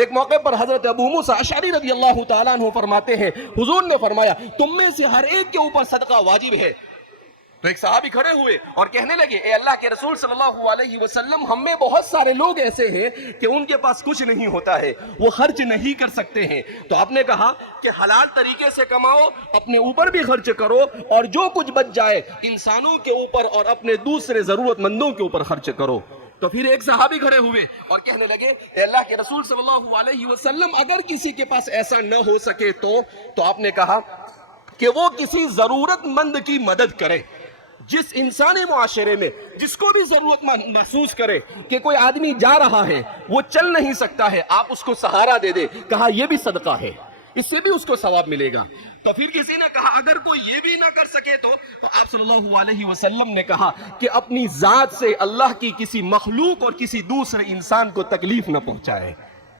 एक मौके पर हजरत अबू मूसा अशअरी रज़ियल्लाहु ताला अन्हु फरमाते हैं, हुजूर ने फरमाया तुम में से हर एक के ऊपर सदका वाजिब है। तो एक सहाबी खड़े हुए और कहने लगे, ए अल्लाह के रसूल सल्लल्लाहु अलैहि वसल्लम, हम में बहुत सारे लोग ऐसे हैं कि उनके पास कुछ नहीं होता है, वो खर्च नहीं कर सकते हैं। तो आपने कहा कि हलाल तरीके से कमाओ, अपने ऊपर भी खर्च करो और जो कुछ बच जाए इंसानों के ऊपर और अपने दूसरे जरूरतमंदों के ऊपर खर्च करो। तो फिर एक सहाबी खड़े हुए और कहने लगे, ए अल्लाह के रसूल सल्लल्लाहु अलैहि वसल्लम, अगर किसी के पास ऐसा न हो सके तो आपने कहा कि वो किसी जरूरतमंद की मदद करे। जिस इंसानी मुआशरे में जिसको भी जरूरतमंद महसूस करे कि कोई आदमी जा रहा है, वो चल नहीं सकता है, आप उसको सहारा दे दे, कहा यह भी सदका है, इससे भी उसको सवाब मिलेगा। तो फिर किसी ने कहा अगर कोई ये भी ना कर सके तो आप सल्लल्लाहु अलैहि वसल्लम ने कहा कि अपनी जात से अल्लाह की किसी मखलूक और किसी दूसरे इंसान को तकलीफ न पहुंचाए।